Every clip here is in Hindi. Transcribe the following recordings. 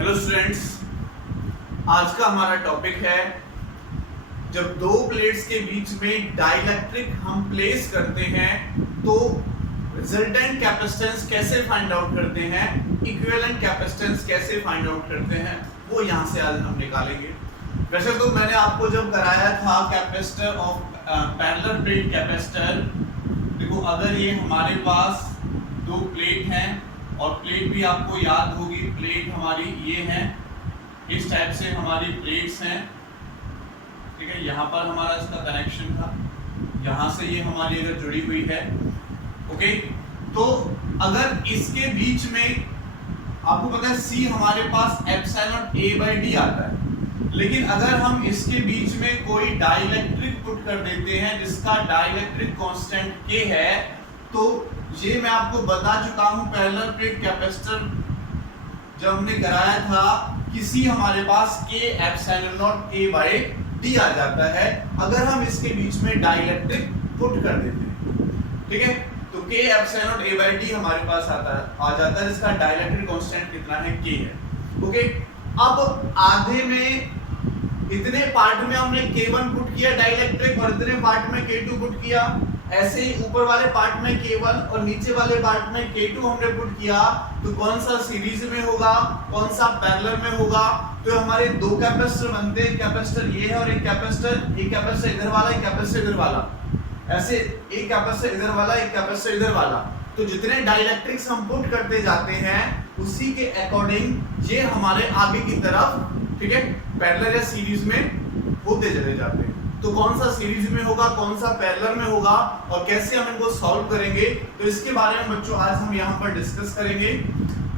हेलो स्टूडेंट्स, आज का हमारा टॉपिक है जब दो प्लेट्स के बीच में डाइलेक्ट्रिक हम प्लेस करते हैं तो रिजल्टेंट कैपेसिटेंस कैसे फाइंड आउट करते हैं, इक्विवेलेंट कैपेसिटेंस कैसे फाइंड आउट करते हैं, वो यहाँ से आज हम निकालेंगे। वैसे तो मैंने आपको जब कराया था capacitor of parallel plate capacitor, देखो अगर ये हमारे पास दो प्लेट हैं और प्लेट भी आपको याद होगी, प्लेट हमारी ये है, इस टाइप से हमारी प्लेट्स हैं, ठीक है। यहाँ पर हमारा इसका कनेक्शन था, यहाँ से ये हमारी अगर जुड़ी हुई है, ओके। तो अगर इसके बीच में आपको पता है C हमारे पास एप्सिलॉन A/d आता है, लेकिन अगर हम इसके बीच में कोई डाइलेक्ट्रिक पुट कर देते हैं जिसका डाइलेक्ट्रिक कांस्टेंट K है, तो ये मैं आपको बता चुका हूं पैरेलल प्लेट कैपेसिटर जब हमने कराया था कि C हमारे पास K एप्सिलॉन नॉट A/d आ जाता है अगर हम इसके बीच में डाइलेक्ट्रिक पुट कर देते हैं, ठीक है। तो K एप्सिलॉन नॉट A/d हमारे पास आ जाता है जिसका डाइलेक्ट्रिक कांस्टेंट कितना है, K है, ओके। अब आधे में इतने पार्ट में हमने K1 पुट किया डाइलेक्ट्रिक और इतने पार्ट में K2 पुट किया, ऐसे ही ऊपर वाले पार्ट में K1 और नीचे वाले पार्ट में K2 हमने पुट किया, तो कौन सा सीरीज में होगा, कौन सा पैरेलल में होगा। तो हमारे दो कैपेसिटर बनते हैं, कैपेसिटर ये है और एक कैपेसिटर इधर वाला, एक कैपेसिटर इधर वाला, ऐसे एक कैपेसिटर इधर वाला, एक कैपेसिटर इधर वाला। तो जितने डाइलेक्ट्रिक्स हम पुट करते जाते हैं उसी के अकॉर्डिंग ये हमारे आगे की तरफ, ठीक है, पैरेलल या सीरीज में होते चले जाते हैं। तो कौन सा सीरीज में होगा, कौन सा पैरेलल में होगा और कैसे हम इनको सॉल्व करेंगे, तो इसके बारे में बच्चों आज हम यहाँ पर डिस्कस करेंगे।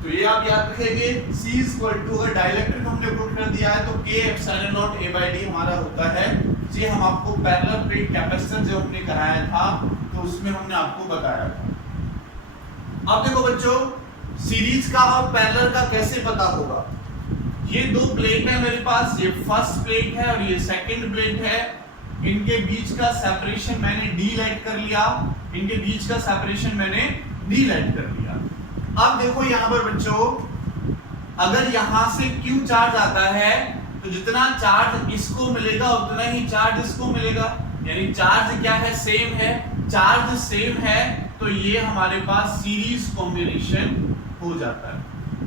तो ये आप याद रखेंगे, C अगर डाइलेक्ट्रिक हमने पुट कर दिया है तो K एप्सिलॉन नॉट A/d हमारा होता है। ये हम आपको पैरेलल प्लेट कैपेसिटर जो हमने कराया था तो उसमें हमने आपको बताया था। अब देखो बच्चों, सीरीज का और पैरेलल का कैसे पता होगा। ये दो प्लेट है मेरे पास, ये फर्स्ट प्लेट है और ये सेकंड प्लेट है, इनके बीच का सेपरेशन मैंने d लाइट कर लिया, इनके बीच का सेपरेशन मैंने d लाइट कर लिया। अब देखो यहाँ पर बच्चों, अगर यहाँ से Q चार्ज आता है तो जितना चार्ज इसको मिलेगा उतना ही चार्ज इसको मिलेगा, यानी चार्ज क्या है, सेम है। चार्ज सेम है तो ये हमारे पास सीरीज कॉम्बिनेशन हो जाता है।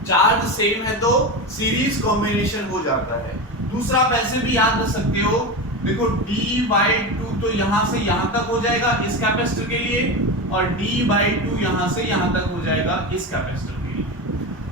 चार्ज सेम है तो सीरीज कॉम्बिनेशन हो जाता है। दूसरा आप ऐसे भी याद रख सकते हो, देखो d/2 तो यहां से यहां तक हो जाएगा इस कैपेसिटर के लिए, और d/2 यहां से यहां तक हो जाएगा इस कैपेसिटर के लिए।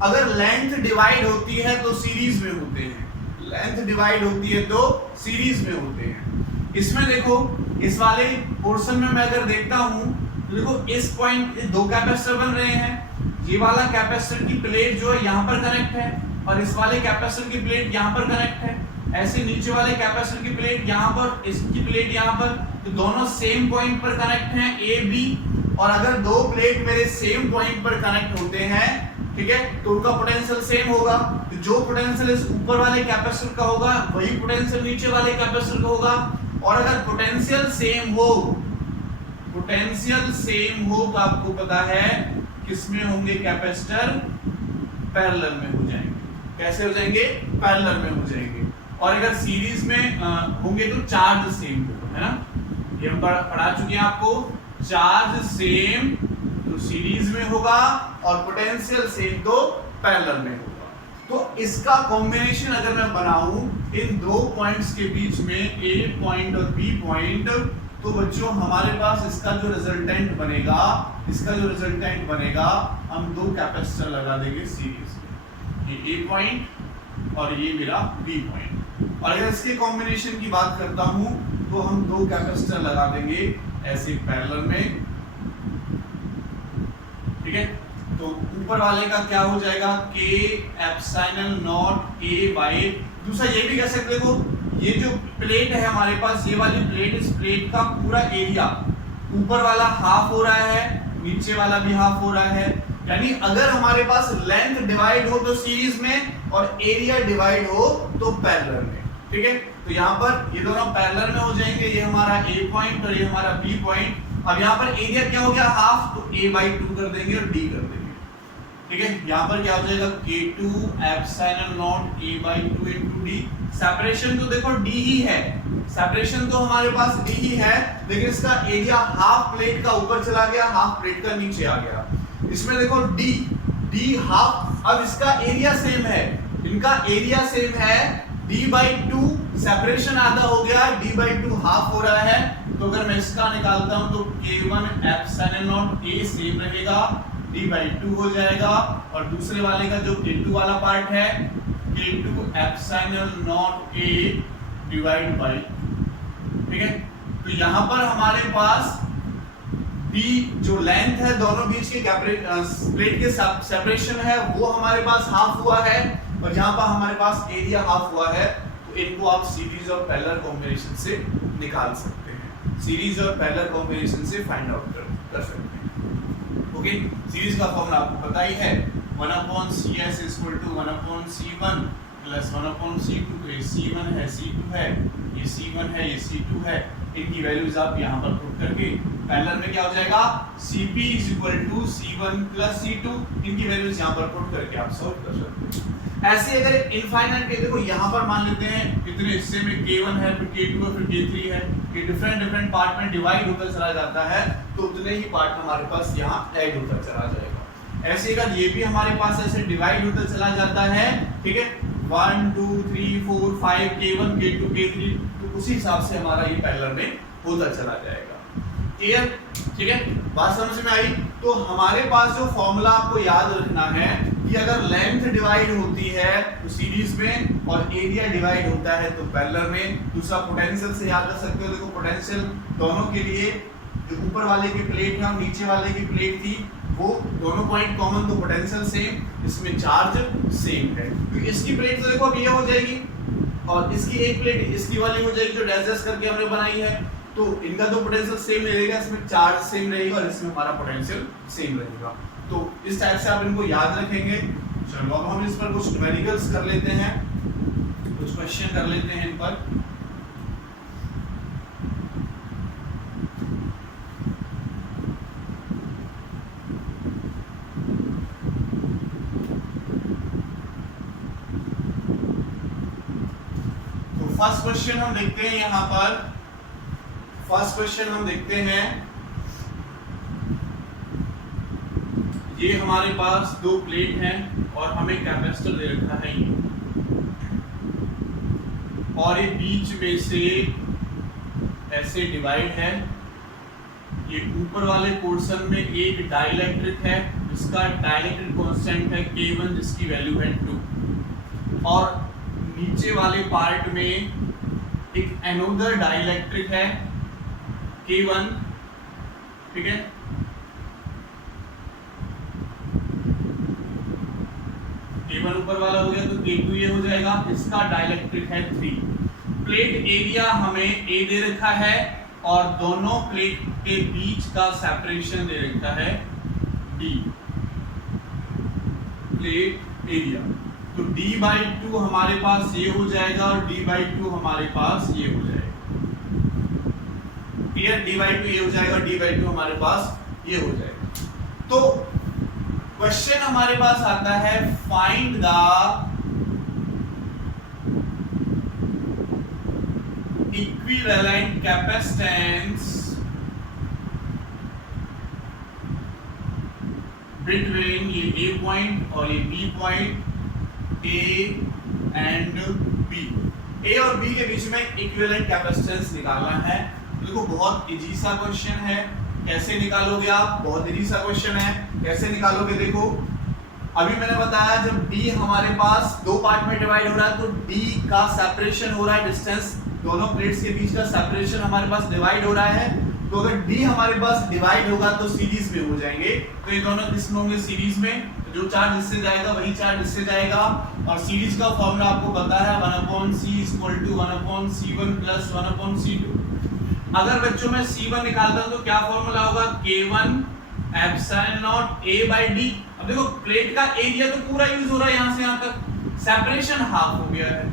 अगर लेंथ डिवाइड होती है तो सीरीज में होते हैं, लेंथ डिवाइड होती है तो सीरीज में होते हैं। इसमें देखो, इस वाले पोर्शन में मैं अगर देखता हूं तो देखो इस पॉइंट दो कैपेसिटर बन रहे हैं, ये वाला कैपेसिटर की प्लेट जो है यहाँ पर कनेक्ट है और इस वाले कैपेसिटर की प्लेट यहाँ पर कनेक्ट है, ऐसे नीचे वाले कैपेसिटर की प्लेट यहाँ पर, इसकी प्लेट यहाँ पर, तो दोनों सेम पॉइंट पर कनेक्ट हैं A B। और अगर दो प्लेट मेरे सेम पॉइंट पर कनेक्ट होते हैं, ठीक है, तो उनका पोटेंशियल सेम होगा। तो जो पोटेंशियल इस ऊपर वाले कैपेसिटर का होगा वही पोटेंशियल नीचे वाले कैपेसिटर का होगा। और अगर पोटेंशियल सेम हो, पोटेंशियल सेम हो तो आपको पता है किसमें होंगे कैपेसिटर, पैरेलल में हो जाएंगे। कैसे हो जाएंगे, पैरेलल में हो जाएंगे। और अगर सीरीज में होंगे तो चार्ज सेम होगा, है ना, ये हम पढ़ा चुके हैं आपको। चार्ज सेम तो सीरीज में होगा और पोटेंशियल सेम तो पैरेलल में होगा। तो इसका कॉम्बिनेशन अगर मैं बनाऊं इन दो पॉइंट्स के बीच में, A पॉइंट और B पॉइंट, तो बच्चों हमारे पास इसका जो रिजल्टेंट बनेगा, हम दो कैपेसिटर लगा देंगे सीरीज में, ये A पॉइंट और ये मेरा B पॉइंट। और अगर इसके कॉम्बिनेशन की बात करता हूं तो हम दो कैपेसिटर लगा देंगे ऐसे पैरेलल में, ठीक है। तो ऊपर वाले का क्या हो जाएगा, K एप्सिलॉन नॉट A/, दूसरा ये भी कह सकते हो, ये जो प्लेट है हमारे पास, ये वाली प्लेट, इस प्लेट का पूरा एरिया, ऊपर वाला हाफ हो रहा है, नीचे वाला भी हाफ हो रहा है, यानी अगर हमारे पास लेंथ डिवाइड हो तो सीरीज में और एरिया डिवाइड हो तो पैरेलल में, ठीक है। तो यहाँ पर ये दोनों पैरेलल में हो जाएंगे, ये हमारा A पॉइंट और ये हमारा B पॉइंट। अब यहाँ पर एरिया क्या हो गया, हाफ, तो A/2 कर देंगे और D कर देंगे, ठीक है, यहाँ पर क्या हो जाएगा K2 epsilon naught A by 2 into D। Separation तो देखो D ही है, सेपरेशन तो हमारे पास D ही है, लेकिन इसका एरिया हाफ प्लेट का ऊपर चला गया, हाफ प्लेट का नीचे आ गया। इसमें देखो D हाफ, अब इसका एरिया सेम है, इनका एरिया सेम है, D by 2 सेपरेशन आधा हो गया, D by 2 हाफ हो रहा है, तो अगर मैं इसका निकालता हूं तो K1 epsilon naught A same रहेगा, D by 2 हो जाएगा, और दूसरे वाले का जो K2 वाला पार्ट है K2 epsilon naught A divide by, ठीक है। तो यहां पर हमारे पास B जो लेंथ है दोनों बीच के प्लेट के सेपरेशन है वो हमारे पास हाफ हुआ है, और जहां पर हमारे पास एरिया हाफ हुआ है, तो इनको आप सीरीज और पैरेलल कॉम्बिनेशन से निकाल सकते हैं, सीरीज और पैरेलल कॉम्बिनेशन से फाइंड आउट कर सकते हैं। ओके, सीरीज का फॉर्मूला आपको पता ही है, 1/CS = 1/C1 प्लस 1/C2। तो ये C1 है, C2 है, ये C1 है, ये C2 है, इनकी वैल्यूज आप यहाँ पर पुट करके पैरेलल में क्या हो जाएगा CP = C1 + C2, इनकी वैल्यूज यहाँ पर पुट करके आप सॉल्व कर सकते हैं। ऐसे अगर इनफाइनाइट के देखो यहाँ पर मान लेते हैं कितने हिस्से में K1 है, फिर K2 है, फिर K3 है, ये डिफरेंट पार्ट में डिवाइड होकर चला जाता है, तो उतने ही पार्ट हमारे पास यहाँ ऐड होकर चला जाएगा। ऐसे अगर ये भी हमारे पास ऐसे डिवाइड होकर चला जाता है, ठीक है, 1 2 3 4 5 K1 K2 K3, तो उसी हिसाब से हमारा ये पैरेलल में होता चला जाएगा। क्लियर, ठीक है, बात समझ में आई। तो हमारे पास जो फॉर्मूला आपको याद रखना है कि अगर लेंथ डिवाइड होती है तो सीरीज में, और एरिया डिवाइड होता है तो पैरेलल में। दूसरा पोटेंशियल से याद रख सकते हो, देखो पोटेंशियल दोनों के लिए, जो ऊपर वाले की प्लेट है और नीचे वाले की प्लेट थी, वो दोनों पॉइंट कॉमन, तो पोटेंशियल सेम, इसमें चार्ज सेम है। तो इसकी प्लेट तो देखो अब ये हो जाएगी, और इसकी एक प्लेट इसकी वाली हो जाएगी जो डैश डैश करके हमने बनाई है, तो इनका तो पोटेंशियल सेम रहेगा, इसमें चार्ज सेम रहेगा और इसमें हमारा पोटेंशियल सेम रहेगा। तो इस टाइप से आप इनको याद रखेंगे। चलो अब हम इस पर कुछ न्यूमेरिकल्स कर लेते हैं, कुछ क्वेश्चन कर लेते हैं इन पर। तो फर्स्ट क्वेश्चन हम देखते हैं यहाँ पर, फर्स्ट क्वेश्चन हम देखते हैं, ये हमारे पास दो प्लेट हैं और हमें कैपेसिटर दे रखा है ये, और ये बीच में से ऐसे डिवाइड है। ये ऊपर वाले पोर्शन में एक डाइलेक्ट्रिक है, जिसका डाइलेक्ट्रिक कांस्टेंट है K1, जिसकी वैल्यू है 2, और नीचे वाले पार्ट में एक अनदर डाइलेक्ट्रिक है K1, ठीक है, K1 ऊपर वाला हो गया, तो K2 ये हो जाएगा, इसका डाइलेक्ट्रिक है 3। प्लेट एरिया हमें A दे रखा है, और दोनों प्लेट के बीच का सेपरेशन दे रखा है D, प्लेट एरिया। तो D by 2 हमारे पास ये हो जाएगा, और D by 2 हमारे पास ये हो जाएगा। क्लियर, D by 2 ये हो जाएगा, D by 2 हमारे पास ये हो जाएगा। तो क्वेश्चन हमारे पास आता है, find the equivalent capacitance between ये A पॉइंट और ये B point, A and B। A और B के बीच में इक्विवेलेंट कैपेसिटेंस निकालना है। देखो बहुत इजी सा क्वेश्चन है, कैसे निकालोगे आप, बहुत इजी सा क्वेश्चन है, कैसे निकालोगे। देखो अभी मैंने बताया जब D हमारे पास दो पार्ट में डिवाइड हो रहा है, तो D का सेपरेशन हो रहा है, डिस्टेंस दोनों प्लेट्स के बीच का सेपरेशन हमारे पास डिवाइड हो रहा है। तो अगर D हमारे पास डिवाइड होगा तो सीरीज में हो जाएंगे, तो ये दोनों किसमें होंगे, सीरीज में। जो चार्ज इससे जाएगा वही चार्ज इससे जाएगा, और सीरीज का फॉर्मूला आपको पता है 1/C = 1/C1 + 1/C2। अगर बच्चों में C1 निकालता हूं तो क्या फॉर्मूला होगा, K1 epsilon naught A by D। अब देखो प्लेट का एरिया तो पूरा यूज हो रहा है, यहां से यहां तक सेपरेशन हाफ हो गया है,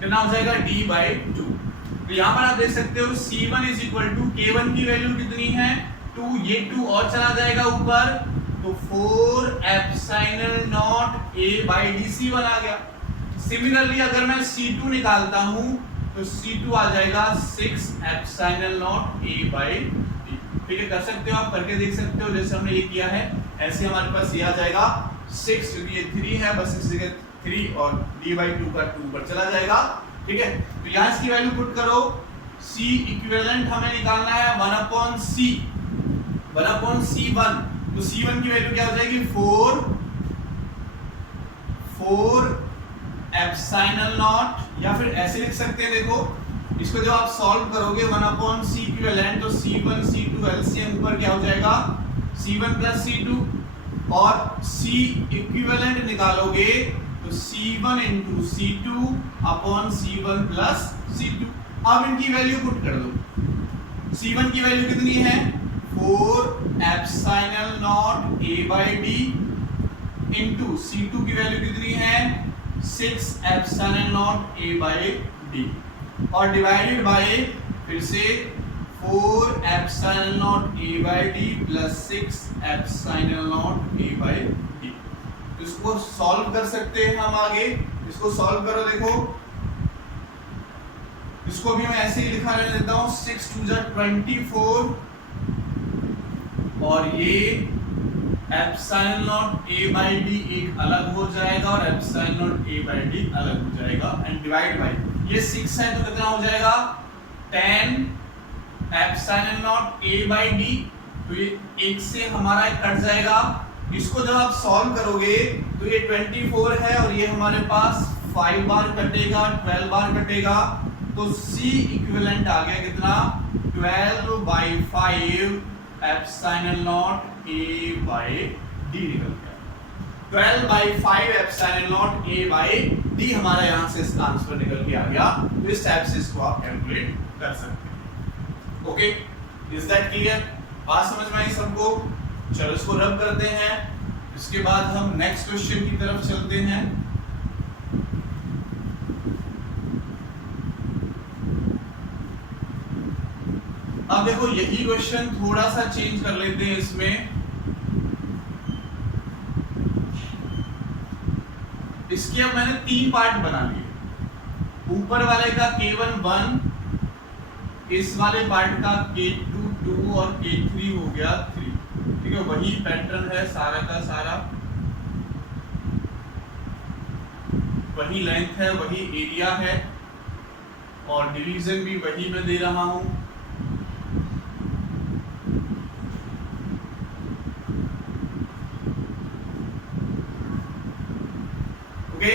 कितना हो जाएगा D by 2। तो यहां पर आप देख सकते हो C1 = K1 की वैल्यू कितनी है 2, ये 2 और चला जाएगा ऊपर, तो तो 4 epsilon not a by D C1 आ गया। सिमिलरली अगर मैं C2 निकालता हूं तो C2 आ जाएगा 6 epsilon not a by D. ठीक है, कर सकते हो आप, करके देख सकते हो जैसे हमने ये किया है, ऐसे हमारे पास ये आ जाएगा 6, क्योंकि ये 3 है, बस इस जगह 3 और d बाई 2 का 2 पर चला जाएगा। ठीक है, तो यहाँ इसकी वैल्यू पुट करो। C इक्विवेलेंट हमें निकालना है 1/C, 1/C1, तो C1 की वैल्यू क्या हो जाएगी 4 एप्सिलॉन नॉट, या फिर ऐसे लिख सकते हैं, देखो इसको जब आप सॉल्व करोगे 1/C इक्विवेलेंट, तो C1 C2 एलसीएम ऊपर क्या हो जाएगा C1 प्लस C2, और C इक्विवेलेंट निकालोगे तो C1 into C2 upon C1 plus C2। अब इनकी वैल्यू पुट कर दो। C1 की वैल्यू कितनी है 4 epsilon not a by D, into C2 की वैल्यू कितनी है 6 epsilon not a by D, और डिवाइडेड बाय फिर से 4 epsilon not a by D plus 6 epsilon not a by D. इसको सॉल्व कर सकते हैं हम आगे, इसको सॉल्व करो। देखो इसको भी मैं ऐसे ही लिखा रहने देता हूं, 6 2 जा 24, और ये epsilon not a by D एक अलग हो जाएगा और epsilon not a by D अलग हो जाएगा, एंड डिवाइड बाय ये 6 है तो कितना हो जाएगा 10 epsilon not a by D, तो ये 1 से हमारा कट जाएगा। इसको जब आप सॉल्व करोगे तो ये 24 है और ये हमारे पास 5 बार कटेगा, 12 बार कटेगा, तो C इक्विवेलेंट आ गया कितना 12/5 epsilon not a by D निकल गया। 12/5 epsilon not a by D हमारा यहां से इसका आंसर निकल के आ गया। तो इस टाइप से इसको आप कैलकुलेट कर सकते हैं। Okay, is that clear? बात समझ में आई सबको? चलो इसको रब करते हैं, इसके बाद हम नेक्स्ट क्वेश्चन की तरफ चलते हैं। अब देखो यही क्वेश्चन थोड़ा सा चेंज कर लेते हैं इसमें। इसके अब मैंने 3 पार्ट बना लिए। ऊपर वाले का K1 1, इस वाले पार्ट का K2 2 और K3 हो गया 3। ठीक है, वही पैटर्न है सारा का सारा, वही लेंथ है, वही एरिया है, और डिवीजन भी वही मैं दे रहा हूं। ओके,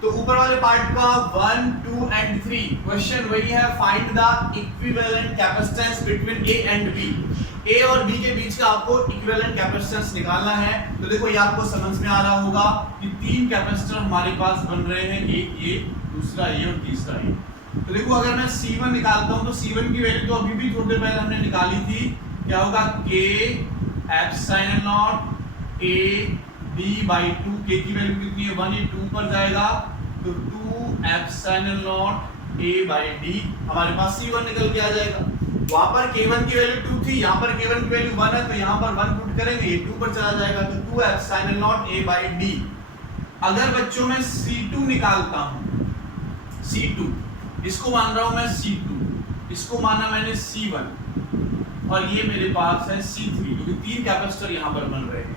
तो ऊपर वाले पार्ट का 1 2 एंड 3 क्वेश्चन वही है, find the equivalent capacitance between A and B. A और बी के बीच का आपको इक्विवेलेंट कैपेसिटेंस निकालना है। तो देखो ये आपको समझ में आ रहा होगा कि 3 कैपेसिटर हमारे पास बन रहे हैं, एक ये, दूसरा ये और तीसरा ये। तो देखो अगर मैं C1 निकालता हूं तो C1 की वैल्यू तो अभी भी थोड़ी पहले हमने निकाली थी, क्या होगा K epsilon not A D by 2। K की वैल्यू कितनी है 1, ये 2 पर जाएगा, तो 2 epsilon not a by D हमारे पास C1 निकल के आ जाएगा। वहां पर K1 की वैल्यू 2 थी, यहाँ पर K1 की वैल्यू 1 है, तो यहाँ पर 1 पुट करेंगे, ये 2 पर चला जाएगा, तो 2 epsilon not a by D. अगर बच्चों में C2 निकालता हूं, C2 इसको मान रहा हूं मैं C2, इसको माना मैंने C1, और ये मेरे पास है C3, क्योंकि 3 कैपेसिटर यहाँ पर बन रहे हैं।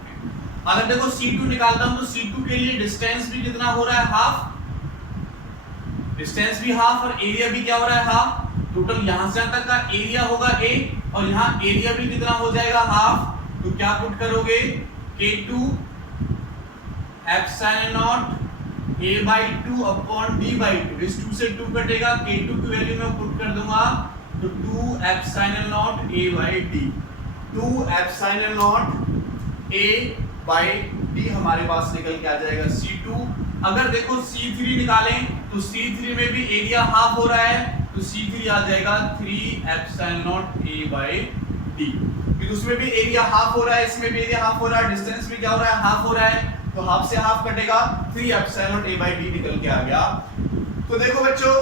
अगर देखो C2 निकालता हूं तो C2 के लिए डिस्टेंस भी कितना हो रहा है हाफ, डिस्टेंस भी हाफ और एरिया भी क्या हो रहा है हाफ। टोटल यहां से यहां तक का एरिया होगा A, और यहाँ एरिया भी कितना हो जाएगा हाफ। तो क्या पुट करोगे K2 epsilon naught A by 2 upon D by 2, इस 2 से 2 कटेगा, K2 की वैल्यू मैं पुट कर दूंगा, तो 2 epsilon naught A by D, 2 epsilon naught A by D हमारे पास निकल के आ जाएगा C2। अगर देखो C3 निकालें तो C3 में भी एरिया हाफ हो रहा है, तो C3 आ जाएगा 3 epsilon naught A by D, क्योंकि उसमें भी एरिया हाफ हो रहा है, इसमें भी एरिया हाफ हो रहा है, डिस्टेंस भी क्या हो रहा है हाफ हो रहा है, तो हाफ से हाफ कटेगा, 3 epsilon naught A by D निकल के आ गया। तो देखो बच्चों,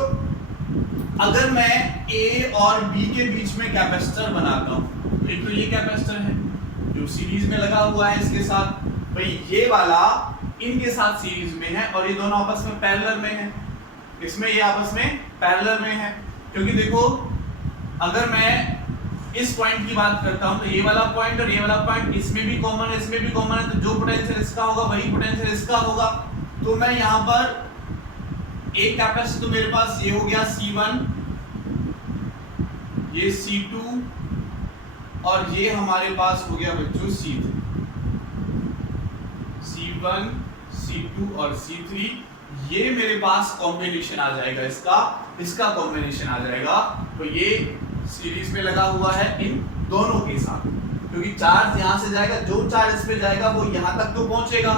अगर मैं A और B के बीच में कैपेसिटर बनाता हूं, एक तो ये कैपेसिटर है जो सीरीज में लगा हुआ है इसके साथ, भाई ये वाला इनके साथ सीरीज में है और ये दोनों आपस में पैरेलल में है, इसमें ये आपस में पैरेलल में है। क्योंकि देखो अगर मैं इस पॉइंट की बात करता हूं तो ये वाला पॉइंट और ये वाला पॉइंट इसमें भी कॉमन है, इसमें भी कॉमन है, तो जो पोटेंशियल इसका होगा वही पोटेंशियल इसका होगा। तो मैं यहां पर एक कैपेसिटर तो मेरे पास ये हो गया C1, ये C2 और ये हमारे पास हो गया बच्चों C3, C1 C2 और C3, ये मेरे पास कॉम्बिनेशन आ जाएगा, इसका कॉम्बिनेशन आ जाएगा। तो ये सीरीज में लगा हुआ है इन दोनों के साथ, क्योंकि चार्ज यहां से जाएगा, जो चार्ज इस पे जाएगा वो यहां तक तो पहुंचेगा।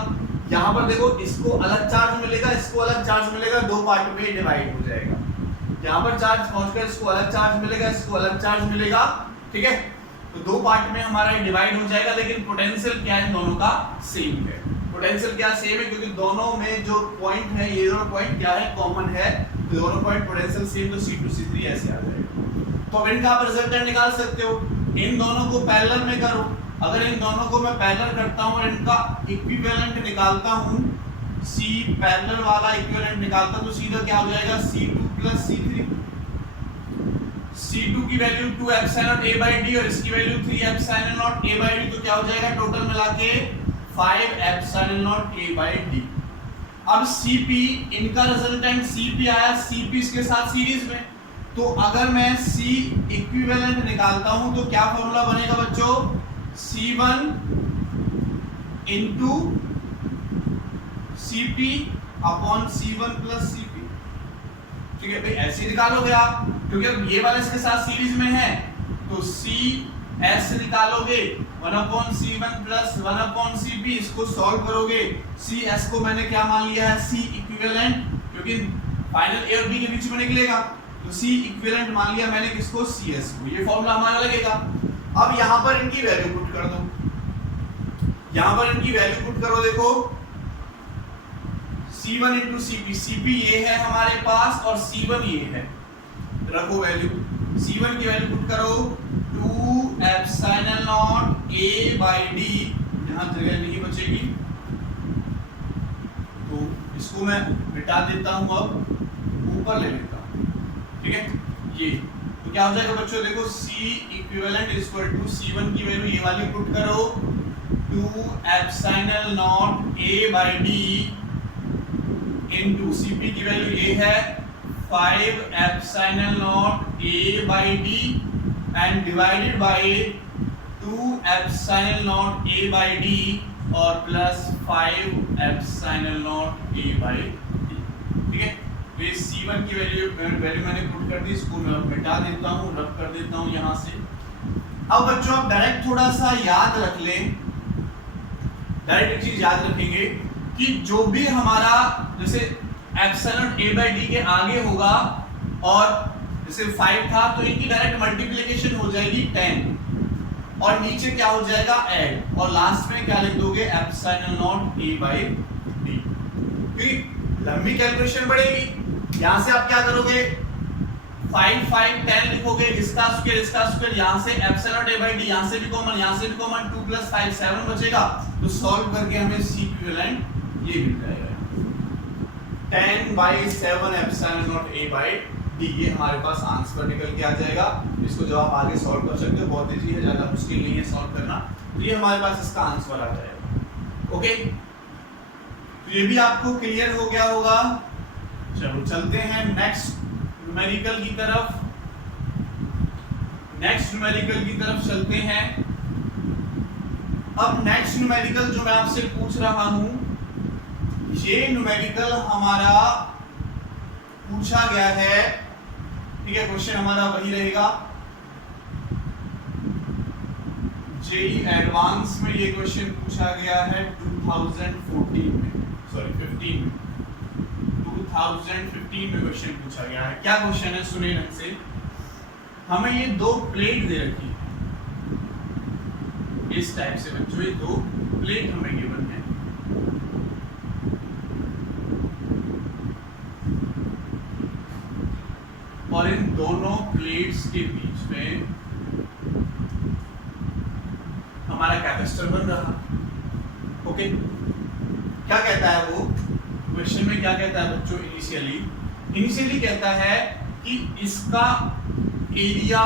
यहां पर देखो इसको अलग चार्ज मिलेगा, इसको अलग चार्ज मिलेगा, दो पार्ट में डिवाइड हो जाएगा। यहां पर चार्ज पहुंचकर इसको अलग चार्ज मिलेगा, इसको अलग चार्ज मिलेगा, ठीक है। तो दो पार्ट में हमारा डिवाइड हो जाएगा, लेकिन पोटेंशियल क्या है इन दोनों का सेम है। पोटेंशियल क्या सेम है, क्योंकि दोनों में जो पॉइंट है, ये दोनों पॉइंट क्या है, कॉमन है, तो दोनों पॉइंट पोटेंशियल सेम, तो C2 C3 ऐसे आ जाएगा। तो अब इनका आप रिजल्टेंट निकाल सकते हो, इन दोनों को पैरेलल में करो। अगर इन दोनों को मैं पैरेलल करता हूं और इनका इक्विवेलेंट निकालता हूं, C पैरेलल वाला इक्विवेलेंट निकालता हूं, तो सीधा क्या हो जाएगा C2 प्लस C3। C2 की value 2 epsilon A by D और इसकी value 3 epsilon naught A by D, तो क्या हो जाएगा टोटल मिला के 5 epsilon naught A by D। अब Cp इनका रिजल्टेंट Cp आया, Cp इसके साथ सीरीज में, तो अगर मैं C इक्विवेलेंट निकालता हूं तो क्या फॉर्मूला बनेगा बच्चों, C1 into Cp upon C1 plus Cp, ठीक है भाई, ऐसे निकालोगे आप, क्योंकि अब ये वाला इसके साथ सीरीज में है, तो CS निकालोगे 1 upon C1 plus 1 upon Cp, इसको सॉल्व करोगे। CS को मैंने क्या मान लिया है, C इक्विवेलेंट, क्योंकि फाइनल A और B के बीच में निकलेगा, तो C इक्विवेलेंट मान लिया मैंने किसको, CS को। ये फॉर्मूला हमारा लगेगा। अब यहां पर इनकी वैल्यू पुट कर दो, यहां पर इनकी वैल्यू पुट करो, देखो C1 इंटू Cp, Cp ये है हमारे पास और C1 ये है, रखो वैल्यू। C1 की वैल्यू पुट करो 2 epsilon naught A by D, यहां जगह नहीं बचेगी तो इसको मैं मिटा देता हूं, अब ऊपर ले लेता हूं, ठीक है। ये तो क्या हो जाएगा बच्चों, देखो C equivalent equal to C1 की वैल्यू ये वाली पुट करो 2 epsilon naught A by D into Cp की वैल्यू ये है 5 epsilon naught A by D and divided by 2 epsilon naught A by D और plus 5 epsilon naught A by D, ठीक है। तो ये C1 की वैल्यू मैंने पुट कर दी, इसको मैं मिटा देता हूँ, रब कर देता हूँ यहाँ से। अब बच्चों आप डायरेक्ट थोड़ा सा याद रख लें, डायरेक्ट एक चीज याद रखेंगे कि जो भी हमारा जैसे एप्सिलॉन A by D के आगे होगा और जैसे 5 था तो इनकी डायरेक्ट मल्टीप्लिकेशन हो जाएगी 10 और नीचे क्या हो जाएगा ऐड, और लास्ट में क्या लिख दोगे epsilon naught A by D, क्योंकि लंबी कैलकुलेशन बढ़ेगी। यहां से आप क्या करोगे 5 5 10 लिखोगे, इसका स्क्वायर यहां से एप्सिलॉन A by D, यहां से भी कॉमन, यहां से भी कॉमन, 2 + 5 7 बचेगा, तो सॉल्व करके हमें C इक्विवेलेंट ये मिल जाएगा 10/7 epsilon naught A by D, ये हमारे पास आंसर निकल के आ जाएगा। इसको जब आप आगे सॉल्व कर सकते हो, बहुत इजी है, ज्यादा मुश्किल नहीं है सॉल्व करना, तो ये हमारे पास इसका आंसर आ जाएगा। ओके, तो ये भी आपको क्लियर हो गया होगा। चलो चलते हैं नेक्स्ट न्यूमेरिकल की तरफ, चलते हैं। अब नेक्स्ट न्यूमेरिकल जो मैं आपसे पूछ रहा हूं, ये न्यूमेरिकल हमारा पूछा गया है, ठीक है, क्वेश्चन हमारा वही रहेगा। जेईई एडवांस में ये क्वेश्चन पूछा गया है 2014 में, सॉरी 15 में, 2015 में क्वेश्चन पूछा गया है। क्या क्वेश्चन है सुनिए ढंग से। हमें ये दो प्लेट दे रखी है इस टाइप से बच्चों, ये दो प्लेट हमें गिवन है, और इन दोनों प्लेट्स के बीच में हमारा कैपेसिटर बन रहा। ओके, क्या कहता है वो क्वेश्चन में, क्या कहता है बच्चों? इनिशियली कहता है कि इसका एरिया,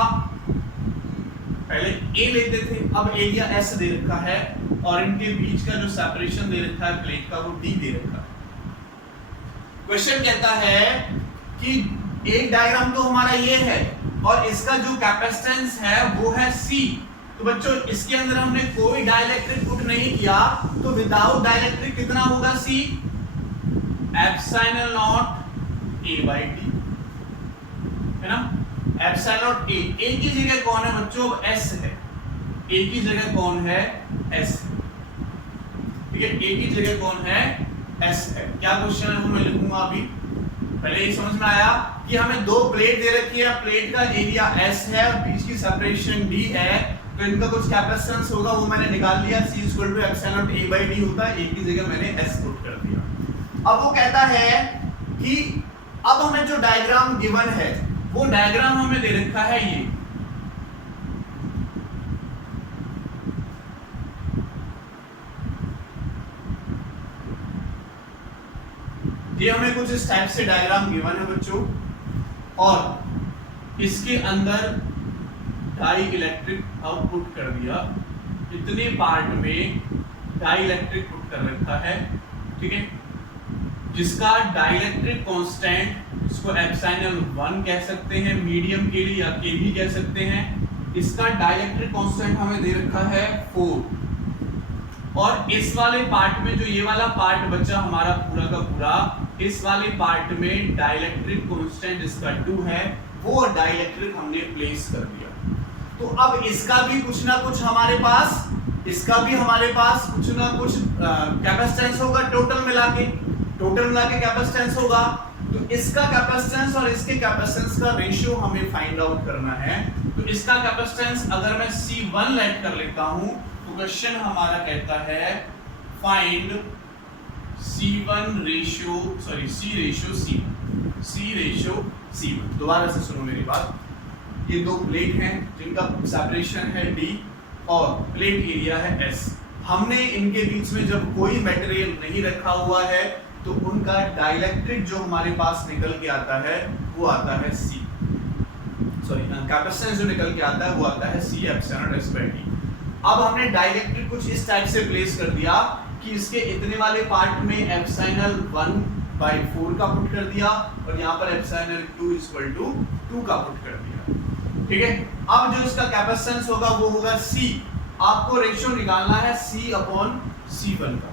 पहले ए लेते थे, अब एरिया एस दे रखा है और इनके बीच का जो सेपरेशन दे रखा है प्लेट का वो डी दे रखा है। क्वेश्चन कहता है कि एक डायग्राम तो हमारा ये है और इसका जो कैपेसिटेंस है वो है C। तो बच्चों इसके अंदर हमने कोई डाइलेक्ट्रिक पुट नहीं किया, तो विदाउट डाइलेक्ट्रिक कितना होगा C? Epsilon naught A by D, है ना? एप्सिलॉन नॉट A की जगह कौन है बच्चों? S है। A की जगह कौन है? S। ठीक है, A की जगह कौन है? S है। क्या क्वेश्चन है वो मैं लिखूंगा अभी। पहले ये समझ में आया कि हमें दो प्लेट दे रखी है, प्लेट का एरिया S है और बीच की सेपरेशन D है, तो इनका कुछ कैपेसिटेंस होगा वो मैंने निकाल लिया। C = epsilon A by D होता है, A की जगह मैंने S पुट कर दिया। अब वो कहता है कि अब हमें जो डायग्राम गिवन है वो डायग्राम हमें दे रखा है ये हमें कुछ इस टाइप से डायग्राम गिवन है बच्चों, और इसके अंदर डाई इलेक्ट्रिक आउटपुट कर दिया, इतने पार्ट में डाई इलेक्ट्रिक पुट कर रखा है। ठीक है, जिसका डाइलेक्ट्रिक कांस्टेंट इसको एप्सिलॉन 1 कह सकते हैं मीडियम के लिए, या के भी कह सकते हैं। इसका डाइलेक्ट्रिक कांस्टेंट हमें दे रखा है 4, और इस वाले पार्ट में जो ये वाला पार्ट बचा हमारा पूरा का पूरा, इस वाले पार्ट में डाइलेक्ट्रिक कांस्टेंट इसका 2 है, वो डाइलेक्ट्रिक हमने प्लेस कर दिया। तो अब इसका भी कुछ ना कुछ हमारे पास, इसका भी हमारे पास कुछ ना कुछ कैपेसिटेंस होगा, टोटल मिला के कैपेसिटेंस होगा। तो इसका कैपेसिटेंस और इसके कैपेसिटेंस का रेशियो हमें फाइंड आउट करना है। तो इसका कैपेसिटेंस अगर मैं C1 लेट कर लेता हूं तो क्वेश्चन हमारा कहता है find C1 ratio, sorry C ratio C1। दोबारा से सुनो मेरी बात, ये दो प्लेट हैं जिनका सेपरेशन है D और प्लेट एरिया है S। हमने इनके बीच में जब कोई मटेरियल नहीं रखा हुआ है तो उनका डाइलेक्ट्रिक जो हमारे पास निकल के आता है वो आता है C, सॉरी कैपेसिटेंस जो निकल के आता है वो आता है C epsilon S by D। अब हमने डाइलेक्ट्रिक कुछ इस टाइप से प्लेस कर दिया कि इसके इतने वाले पार्ट में एप्सिलॉन 1/4 का पुट कर दिया और यहाँ पर एप्सिलॉन 2 = 2 का पुट कर दिया। ठीक है, अब जो इसका कैपेसिटेंस होगा वो होगा C। आपको रेशियो निकालना है C/C1 का,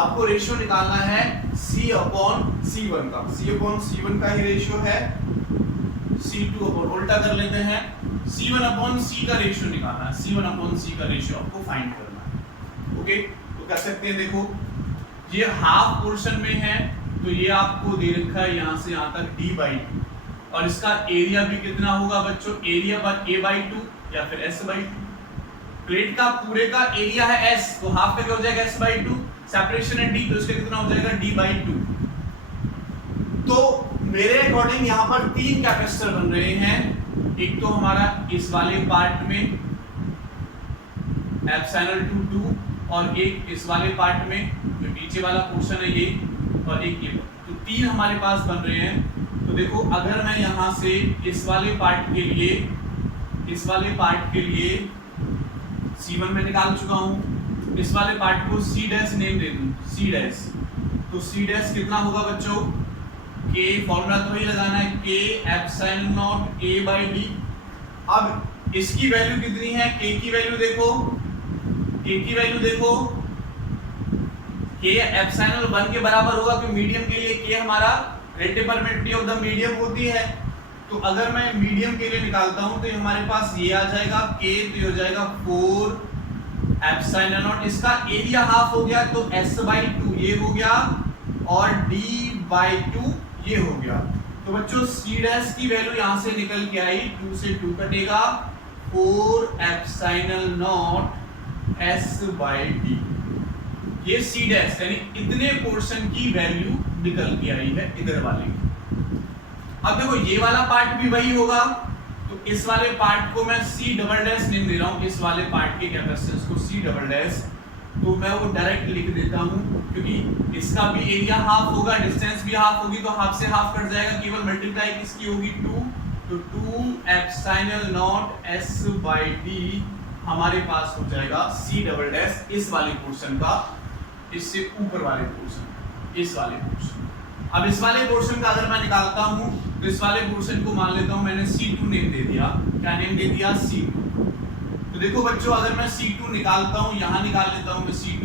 आपको रेशियो निकालना है C/C1 का। C/C1 का ही रेशियो है C2 उल्टा कर लेते हैं, C1/C का रेशियो निकालना है, C1/C का रेशियो आपको फाइंड करना है। ओके, तो कर सकते हैं, देखो ये हाफ पोर्शन में है तो ये आपको दे रखा है यहाँ से यहाँ तक D/2, और इसका एरिया भी कितना होगा बच्चों? एरिया A/2 या फिर S/2। प्लेट का पूरे का एरिया है S, तो हाफ का क्या हो जाएगा? S/2। सेपरेशन है D, तो इसका कितना हो जाएगा? D/2। तो मेरे अकॉर्डिंग यहाँ पर 3 कैपेसिटर बन रहे हैं। एक तो हमारा इस वाले पार्ट में एप्सिलॉन 2 और एक इस वाले पार्ट में जो नीचे वाला पोर्शन है ये, और एक ये। तो 3 हमारे पास बन रहे हैं। तो देखो अगर मैं यहाँ से इस वाले पार्ट के लिए C1 में निकाल चुका हूँ, इस वाले पार्ट को C' नेम दे दूँ, C', तो C' कितना होगा बच्चों? K, फॉर्मूला तो ही लगाना है, K epsilon naught A by D। अब इसकी वैल्यू कितनी है? K की वैल्यू देखो, K एप्सिलॉन 1 के बराबर होगा, क्योंकि मीडियम के लिए K हमारा relative permittivity of the medium होती है। तो अगर मैं मीडियम के लिए निकालता हूं तो हमारे पास ये आ जाएगा K, तो ये हो जाएगा 4 एप्सिलॉन नॉट। इसका एरिया हाफ हो गया तो S/2 ये हो गया और D/2 ये हो गया। तो बच्चों C' की वैल्यू यहां से निकल के आई, 2 से 2 कटेगा, 4 एप्सिलॉन नॉट S/D। ये C' यानी इतने पोर्शन की वैल्यू निकल के आई है इधर वाले। अब देखो ये वाला पार्ट भी वही होगा, तो इस वाले पार्ट को मैं C डबल डैश नेम दे रहा हूं, इस वाले पार्ट के कैपेसिटेंस को C डबल डैश, तो मैं वो डायरेक्ट लिख देता हूं क्योंकि इसका भी एरिया हाफ होगा, डिस्टेंस भी हाफ होगी, तो हाफ से हाफ कट जाएगा, केवल मल्टीप्लाई किसकी होगी 2, तो 2 epsilon naught S by D हमारे पास हो जाएगा C डबल डैश इस वाले पोर्शन का, इससे ऊपर वाले पोर्शन, इस वाले पोर्शन। अब इस वाले पोर्शन का अगर मैं निकालता हूं तो इस वाले पोर्शन को मान लेता हूं मैंने C2 नेम दे दिया, क्या नेम दे दिया C2। तो देखो बच्चों अगर मैं C2 निकालता हूं, यहां निकाल लेता हूं मैं C2,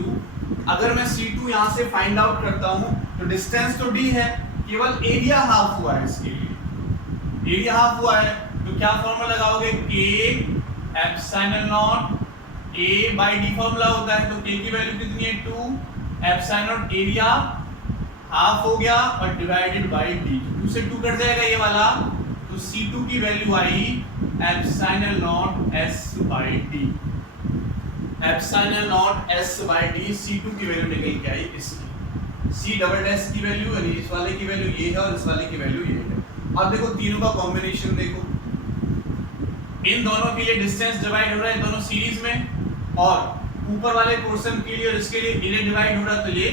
अगर मैं C2 यहां से फाइंड आउट करता हूं तो डिस्टेंस तो D है, केवल एरिया हाफ हुआ है, इसके लिए एरिया हाफ हुआ है, तो क्या फॉर्मूला लगाओगे K epsilon naught A by D formula होता है, तो K की वैल्यू कितनी है 2 एप्सिलॉन नॉट एरिया हाफ हो गया और डिवाइडेड बाय D, 2 से 2 कट जाएगा ये वाला, तो C2 की वैल्यू आई epsilon naught S by D, epsilon naught S by D C2 की वैल्यू निकल के आई इसकी, C डबल डैश की वैल्यू यानी इस वाले की वैल्यू ये है और इस वाले की वैल्यू ये है। अब देखो तीनों का कॉम्बिनेशन देखो, इन दोनों के लिए डिस्टेंस डिवाइड हो रहा है दोनों सीरीज में, और ऊपर वाले पोर्शन के लिए और इसके लिए एरिया डिवाइड हो रहा है, तो ये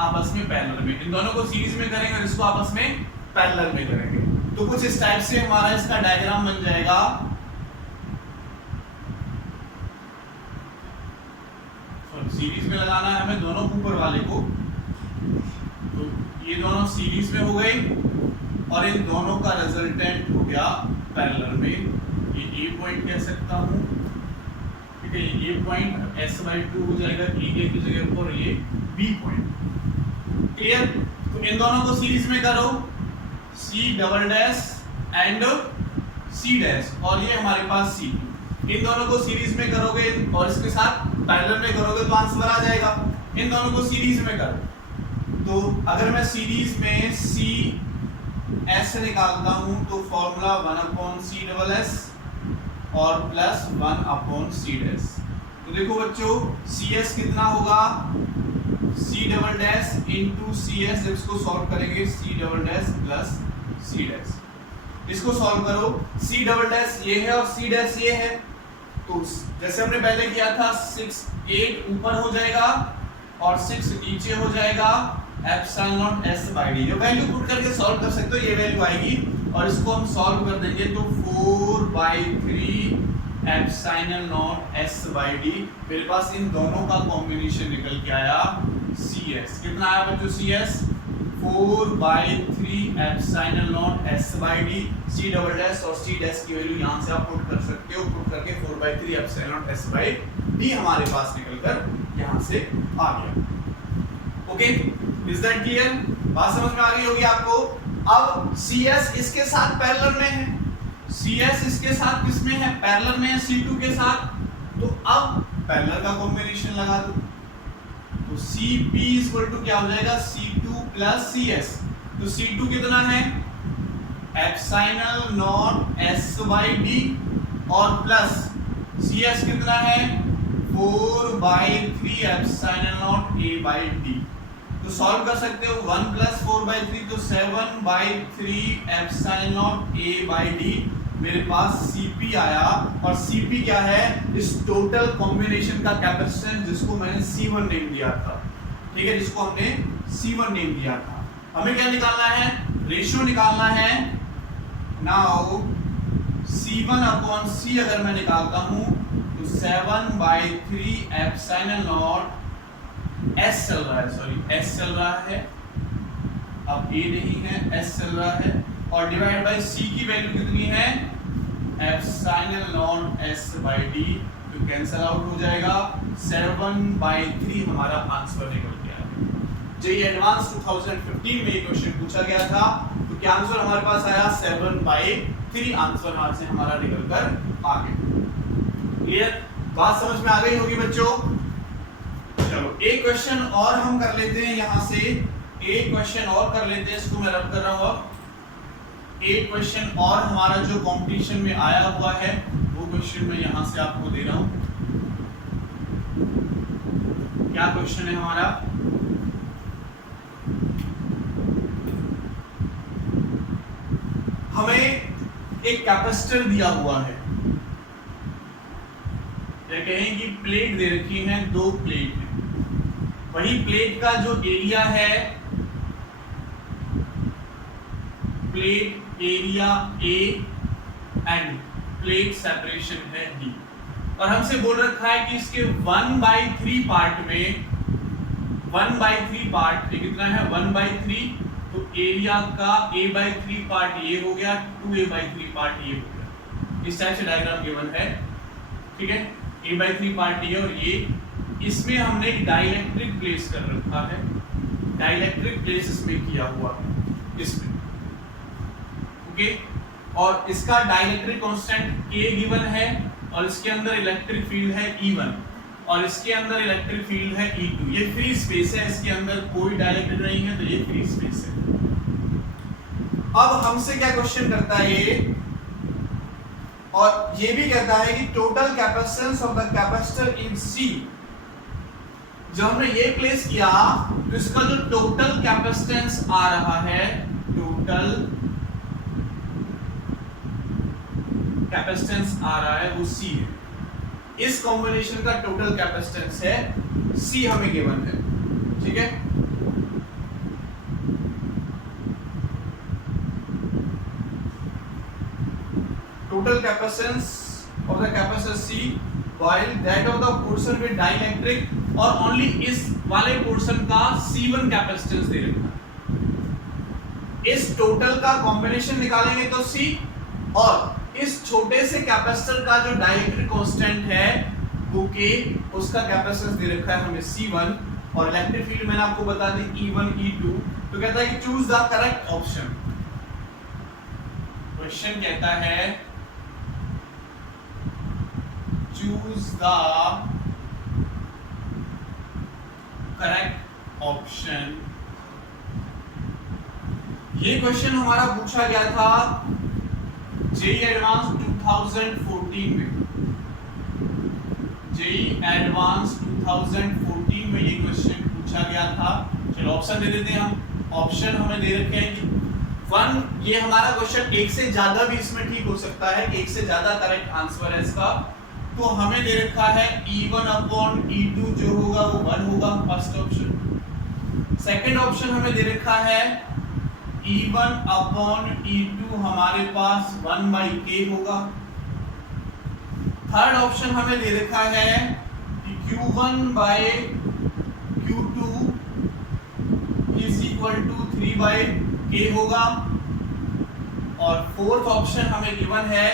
आपस में पैरेलल में, इन दोनों को सीरीज में करेंगे और इसको आपस में पैरेलल में करेंगे, तो कुछ इस टाइप से हमारा इसका डायग्राम बन जाएगा। सीरीज में लगाना है हमें दोनों ऊपर वाले को, तो ये दोनों सीरीज में हो गए और इन दोनों का रिजल्टेंट हो गया पैरेलल में, ये ए पॉइंट कह सकता हूं, ठीक है, ये पॉइंट S/2 हो जाएगा एरिया की जगह पर, ये बी पॉइंट, क्लियर। तो इन दोनों को सीरीज में करो C double dash and C dash, और ये हमारे पास C2, इन दोनों को सीरीज में करोगे और इसके साथ पैरेलल में करोगे तो आंसर आ जाएगा। इन दोनों को सीरीज में करो, तो अगर मैं सीरीज में C S निकालता हूं तो फॉर्मूला 1/C डबल S और प्लस 1/C डैश, तो देखो बच्चों CS कितना होगा C double dash into CS, इसको सॉल्व करेंगे C double dash plus C dash, इसको सॉल्व करो, C डबल डैश ये है और C डैश ये है, तो जैसे हमने पहले किया था 6 8 ऊपर हो जाएगा और 6 नीचे हो जाएगा, epsilon naught S by D, जो वैल्यू पुट करके सॉल्व कर सकते हो ये वैल्यू आएगी, और इसको हम सॉल्व कर देंगे तो 4/3 epsilon naught S by D, मेरे पास इन दोनों का कॉम्बिनेशन निकल के आया CS, कितना आया बच्चों CS 4/3 epsilon naught S by D, C double dash और C डैश की वैल्यू यहां से आप पुट कर सकते हो, पुट करके 4/3 epsilon naught S by D हमारे पास निकलकर यहां से आ गया। Okay, is that clear? बात समझ में आ गई होगी आपको। अब CS इसके साथ पैरेलल में है, CS इसके साथ किसमें है पैरेलल में है C2 के साथ, तो अब पैरेलल का कॉम्बिनेशन लगा दो, तो CP इक्वल टू क्या हो जाएगा C2 प्लस CS, तो C2 कितना है epsilon naught S by D और प्लस CS कितना है 4/3 epsilon naught A by D, तो सॉल्व कर सकते हो 1 प्लस 4/3 तो 7/3 epsilon naught A by D, मेरे पास CP आया, और CP क्या है इस टोटल कॉम्बिनेशन का कैपेसिटेंस जिसको मैंने C1 नेम दिया था, ठीक है, जिसको हमने C1 नेम दिया था। हमें क्या निकालना है रेशियो निकालना है, नाउ C1/C अगर मैं निकालता हूं तो 7/3 एप्सिलॉन नॉट S चल रहा है, सॉरी S चल रहा है, अब A नहीं है S चल रहा है, और डिवाइड बाय C की वैल्यू कितनी है epsilon naught S by D, तो कैंसिल आउट हो जाएगा, 7/3 हमारा आंसर निकल गया। जेईई एडवांस 2015 में ये क्वेश्चन पूछा गया था, तो क्या आंसर हमारे पास आया 7/3 आंसर यहाँ से हमारा निकलकर आ गया। क्लियर, बात समझ में आ गई होगी बच्चों। चलो एक क्वेश्चन और हम कर लेते हैं, यहां से एक क्वेश्चन और कर लेते हैं, इसको मैं रब कर रहा हूं। अब एक क्वेश्चन और हमारा जो कंपटीशन में आया हुआ है वो क्वेश्चन मैं यहां से आपको दे रहा हूं। क्या क्वेश्चन है हमारा, हमें एक कैपेसिटर दिया हुआ है, या कहें कि प्लेट दे रखी है, दो प्लेट है, वही प्लेट का जो एरिया है, plate area A end plate separation है डी, और हमसे बोल रखा है कि इसके 1/3 पार्ट में 1/3 पार्ट कितना है 1/3, तो एरिया का a/3 पार्ट ये हो गया, 2a/3 पार्ट ये हो गया। इस टाइप से डायग्राम गिवन है, ठीक है, a/3 पार्ट ये और ये, इसमें हमने डाइलेक्ट्रिक प्लेस कर रखा है, डाइलेक्ट्रिक प्लेस इसमें किया हुआ है इसमें, ओके, और इसका डाइलेक्ट्रिक कांस्टेंट K गिवन है, और इसके अंदर इलेक्ट्रिक फील्ड है E1, और इसके अंदर इलेक्ट्रिक फील्ड है E2। ये फ्री स्पेस है, इसके अंदर कोई डाइलेक्ट्रिक नहीं है, तो ये फ्री स्पेस है। अब हमसे क्या क्वेश्चन करता है ये, और ये भी कहता है कि total capacitance of the capacitor in C। जब हमने ये प्लेस किया तो इसका जो टोटल कैपेसिटेंस आ रहा है, टोटल कैपेसिटेंस आ रहा है वो C है। इस कॉम्बिनेशन का टोटल कैपेसिटेंस है C, हमें गिवन है, ठीक है। Total capacitance of the capacitor C while that of the portion with dielectric, और ओनली इस वाले पोर्शन का C1 कैपेसिटेंस दे रखा है। इस टोटल का कॉम्बिनेशन निकालेंगे तो C, और इस छोटे से कैपेसिटर का जो डाइलेक्ट्रिक कांस्टेंट है वो K, उसका कैपेसिटेंस दे रखा है हमें C1, और इलेक्ट्रिक फील्ड मैंने आपको बता दी E1 E2। तो कहता है कि choose the correct option. Question कहता है चूज द करेक्ट ऑप्शन। ये क्वेश्चन हमारा पूछा गया था जेई एडवांस 2014 में, जेई एडवांस 2014 में ये क्वेश्चन पूछा गया था। चलो ऑप्शन दे देते हैं हम। ऑप्शन हमें दे रखे हैं कि 1, ये हमारा क्वेश्चन एक से ज्यादा भी इसमें ठीक हो सकता है, एक से ज्यादा करेक्ट आंसर है इसका। तो हमें दे रखा है E1/E2 जो होगा वो 1 होगा, फर्स्ट ऑप्शन। सेकंड ऑप्शन हमें दे रखा है E1/E2 हमारे पास 1/K होगा। थर्ड ऑप्शन हमें दे रखा है कि Q1/Q2 is equal to 3/K होगा। और फोर्थ ऑप्शन हमें गिवन है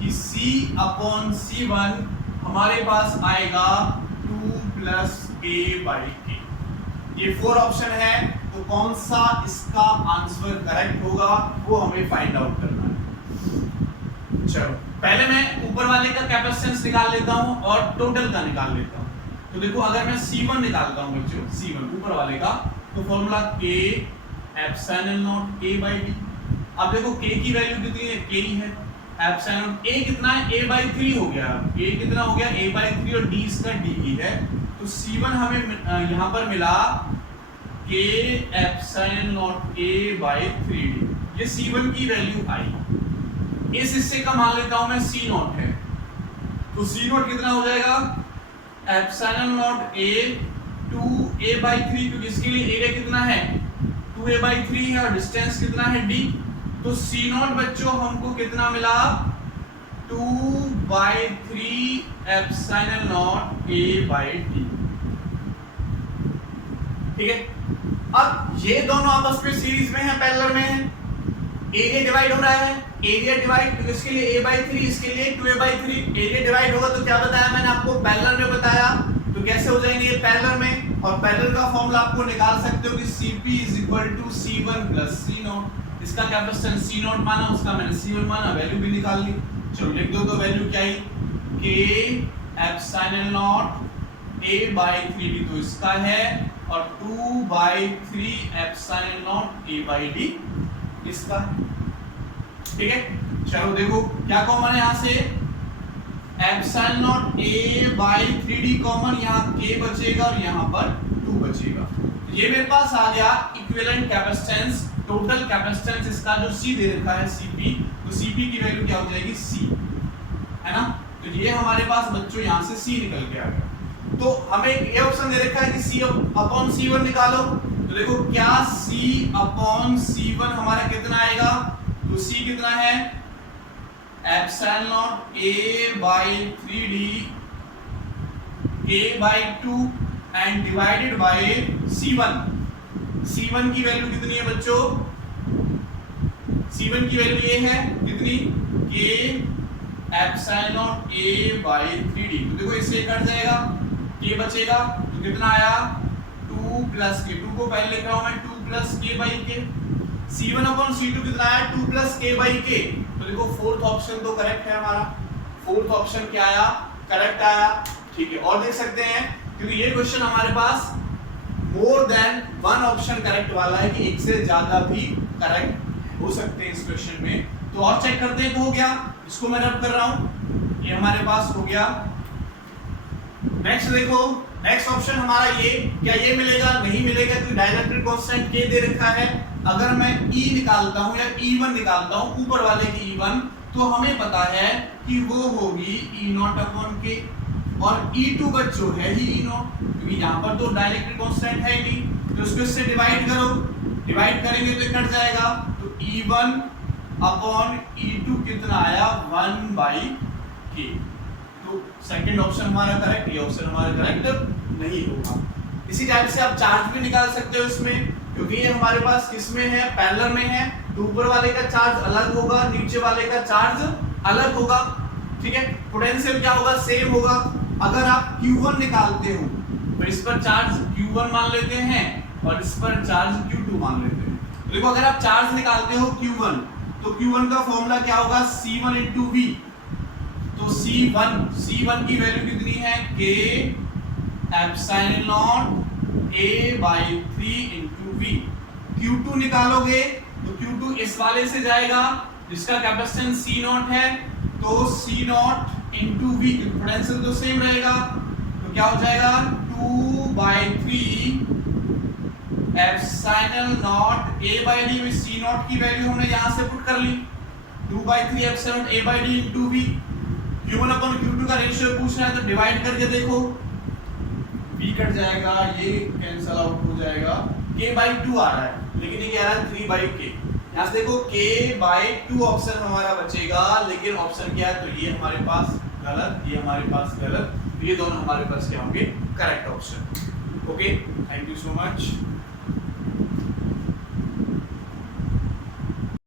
कि C/C1 हमारे पास आएगा 2 + A/K। ये 4 ऑप्शन है, तो कौन सा इसका आंसर करेक्ट होगा वो हमें फाइंड आउट करना है। चलो पहले मैं ऊपर वाले का कैपेसिटेंस निकाल लेता हूं और टोटल का निकाल लेता हूं। तो देखो अगर मैं C1 निकालता हूं बच्चों, C1 ऊपर वाले का, तो फॉर्मूला K एप्सिलॉन A/D। अब देखो K की वैल्यू कितनी है, K ही है। एप्सिलॉन A कितना है, A/3 हो गया। A कितना हो गया, A/3, और D इसका D ही है। तो C1 हमें यहाँ पर मिला K एप्सिलॉन A/3D। ये C1 की वैल्यू आई। इस हिस्से का मान लेता हूं मैं C0 है, तो C0 कितना हो जाएगा, एप्सिलॉन A 2A/3, क्योंकि इसके लिए एरिया कितना है 2A/3 है, और डिस्टेंस कितना है D। तो C0 बच्चों हमको कितना मिला, 2/3 एप्सिलॉन A/D। ठीक है। अब ये दोनों आपस में सीरीज में है, पैरेलल में है, एरिया डिवाइड हो रहा है, एरिया डिवाइड इसके लिए A/3, इसके लिए 2A/3, एरिया डिवाइड होगा तो क्या बताया मैंने आपको, पैरेलल में बताया। तो कैसे हो जाएंगे ये पैरेलल में, और पैरेलल का फॉर्मूला आपको निकाल सकते हो कि Cp = C1 + C0। इसका कैपेसिटेंस C0 माना, उसका मैंने C1 माना, वैल्यू भी निकाल ली। चलो लिख दो, तो वैल्यू क्या आई, K एप्सिलॉन A/3D तो इसका है, और 2/3 एप्सिलॉन A/D इसका है। ठीक है। चलो देखो क्या कॉमन है, यहां से एप्सिलॉन A/3D कॉमन, यहाँ K बचेगा और यहाँ पर 2 बचेगा। ये मेरे पास आ गया इक्विवेलेंट कैपेसिटेंस, टोटल कैपेसिटेंस इसका जो C दे रखा है Cp, तो Cp की वैल्यू क्या हो जाएगी C, है ना। तो ये हमारे पास बच्चों यहाँ से C निकल के आ गया। तो हमें ये ऑप्शन दे रखा है कि C अपॉन C1 निकालो। तो देखो क्या C अपॉन C1 हमारा कितना आएगा, तो C कितना है epsilon naught A by 3D A by 2 and divided by C1। C1 की वैल्यू कितनी है बच्चों, C1 की वैल्यू ये है कितनी K epsilon naught A by 3D। तो देखो इससे कट जाएगा, K बचेगा, तो कितना आया 2 प्लस K, 2 को पहले लिख रहा हूं मैं 2 plus K by K। C1 upon C2 कितना आया 2 प्लस K बाई K। तो देखो फोर्थ ऑप्शन तो करेक्ट है हमारा, फोर्थ ऑप्शन क्या आया करेक्ट आया, ठीक है। और देख सकते हैं क्योंकि ये क्वेश्चन हमारे पास more than one option correct वाला है कि एक से ज्यादा भी करेक्ट हो सकते हैं इस क्वेश्चन में। तो और चेक करते हैं, तो हो गया, इसको मैं रब कर रहा हूं, ये हमारे पास हो गया। नेक्स्ट देखो, नेक्स्ट ऑप्शन हमारा ये, क्या ये मिलेगा नहीं मिलेगा, क्योंकि डाइलेक्ट्रिक कांस्टेंट K दे रखा है। अगर मैं E निकालता हूं या E1 निकालता हूं ऊपर वाले की E1, तो हमें पता है कि वो होगी E0 अपॉन K, और E2 बच्चों है ही E0, क्योंकि यहाँ पर तो डाइलेक्ट्रिक कांस्टेंट है ही नहीं, तो उसको इससे डिवाइड करो, डिवाइड करेंगे तो कट जाएगा। तो E1 अपॉन E2 कितना आया 1 बाई K। तो सेकंड ऑप्शन हमारा करेक्ट, ये ऑप्शन हमारा करेक्ट नहीं होगा। इसी टाइप से आप चार्ज भी निकाल सकते हो इसमें, क्योंकि ये हमारे पास किसमें है पैरेलल में है, तो ऊपर वाले का चार्ज अलग होगा, नीचे वाले का चार्ज अलग होगा, ठीक है। पोटेंशियल क्या होगा सेम होगा। अगर आप Q1 निकालते हो तो इस पर चार्ज Q1 मान लेते हैं और इस पर चार्ज Q2 मान लेते हैं। तो देखो अगर आप चार्ज निकालते हो Q1, तो Q1 का फॉर्मूला क्या होगा C1 इंटू V। तो C1 की वैल्यू कितनी है K epsilon naught A by 3 into V। Q2 निकालोगे तो Q2 इस वाले से जाएगा जिसका कैपेसिटेंस C0 है, तो C0 इंटू V, पोटेंशियल तो सेम रहेगा, तो क्या हो जाएगा 2 by 3 epsilon naught A by D में C0 की वैल्यू हमने यहां से पुट कर ली, 2 by 3 epsilon A by D into V। Q1 upon Q2 का रेशियो पूछ रहा है तो डिवाइड करके देखो, V कट जाएगा, ये कैंसल आउट हो जाएगा, K बाई 2 आ रहा है लेकिन ये कह रहा है 3 बाई K। यहाँ से देखो K बाई 2 ऑप्शन हमारा बचेगा, लेकिन ऑप्शन क्या है, तो ये हमारे पास गलत, ये हमारे पास गलत, ये दोनों हमारे पास क्या होंगे correct option. Okay, thank you so much.